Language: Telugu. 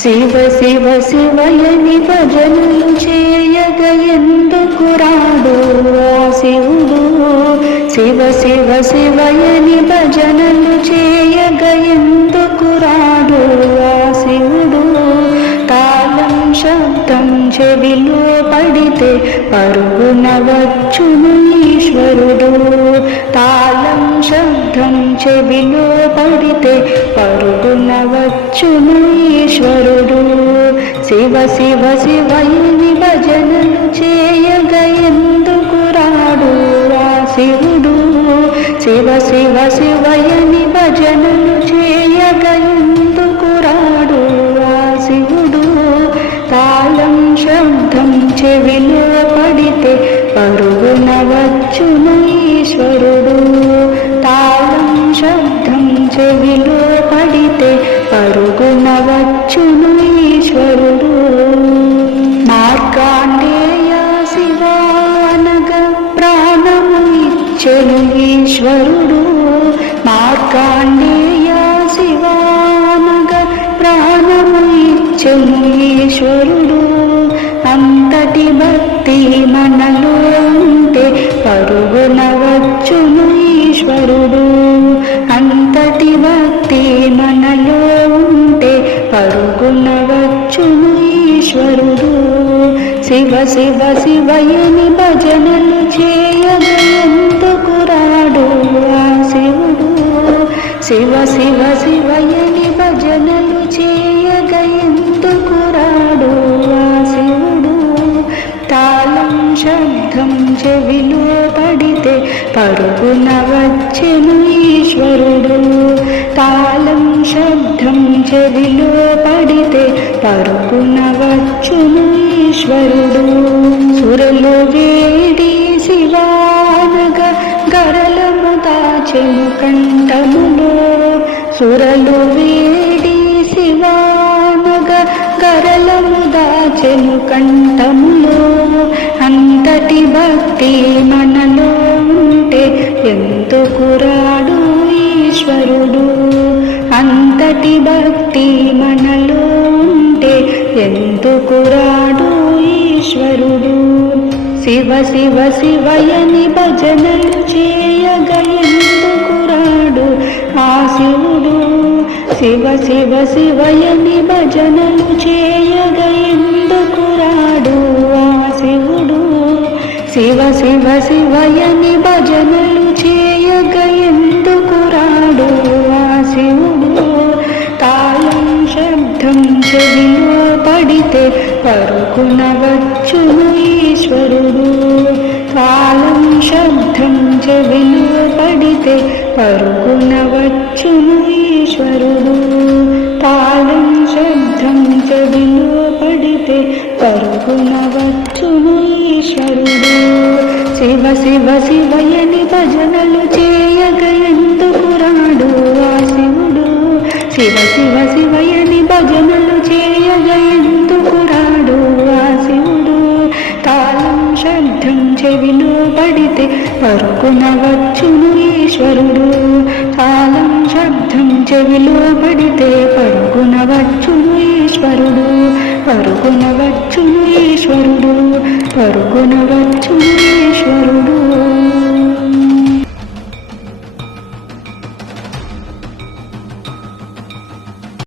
శివ శివ శివయని భజనలు చేయగ ఎందుకు రాడు ఆ శివుడు. శివ శివ శివయని భజనలు చేయగ ఎందుకు రాడు ఆ శివుడు. తాళం శబ్దం చెవిలో పడితే పరుగున వచ్చును ఈశ్వరుడు. తాళం శబ్దం చెవిలో పడితే పరుగున వచ్చును ఈశ్వరుడు. శివ శివ శివయని భజనలు చేయగ ఎందుకు రాడు ఆ శివుడు. శివ శివ శివయని భజనలు చేయగ ఎందుకు రాడు ఆ శివుడు. తాళం శబ్దం చెవిలో పడితే పరుగున వచ్చును ఈశ్వరుడు. తాళం శబ్దం చెవిలో పడితే పరుగున వచ్చును ఈశ్వరుడు. మార్కాండేయ శివానగా ప్రాణము ఇచ్చెను ఈశ్వరుడు. మార్కాండేయ శివానగా ప్రాణము ఇచ్చెను ఈశ్వరుడు. అంతటి భక్తి మనలో ఉంటే పరుగున వచ్చును ఈశ్వరుడు. అంతటి భక్తి మనలో ఉంటే పరుగున వచ్చును ఈశ్వరుడు. శివ శివ శివయని భజనలు చేయగ ఎందుకు రాడు ఆ శివుడు. శివ శివ శివయని భజనలు చేయగ ఎందుకు రాడు ఆ శివుడు. తాళం శబ్దం చెవిలో పడితే పరుగున వచ్చెను ఈశ్వరుడు. తాళం శబ్దం చెవిలో పడితే పరుగున వచ్చును ఈశ్వరుడు. సురలు వేడి శివానగా గరలము దాచెను కంఠములో. సురలు వేడి శివానగా గరలము దాచెను కంఠములో. అంతటి భక్తి మనలో ఉంటే ఎందుకు రాడు ఈశ్వరుడు. అంతటి భక్తి మనలో ఉంటే ఎందుకు రాడు ఈశ్వరుడు. శివ శివ శివయని భజనలు చేయగ ఎందుకు రాడు ఆ శివుడు. శివ శివ శివయని భజనలు చేయగ ఎందుకు రాడు ఆ శివుడు. శివ శివ శివయని భజనలు చేయగ ఎందుకు రాడు ఆ శివుడు. తాళం శబ్దం చెవిలో పడితే పరుగున వచ్చును ఈశ్వరుడు. తాళం శబ్దం చెవిలో పడితే పరుగున వచ్చును ఈశ్వరుడు. తాళం శబ్దం చెవిలో పడితే పరుగున వచ్చును ఈశ్వరుడు. శివ శివ శివయని భజనలు చేయగ ఎందుకు రాడు ఆ శివుడు. శివ శివ శివయని భజనలు చేయగ ఎందుకు రాడు ఆ శివుడు. తాళం శబ్దం చెవిలో పడితే పరుగున వచ్చును ఈశ్వరుడు. తాళం శబ్దం చెవిలో పడితే పరుగున వచ్చును ఈశ్వరుడు. పరుగున వచ్చును ఈశ్వరుడు. పరుగున వచ్చును ఈశ్వరుడు.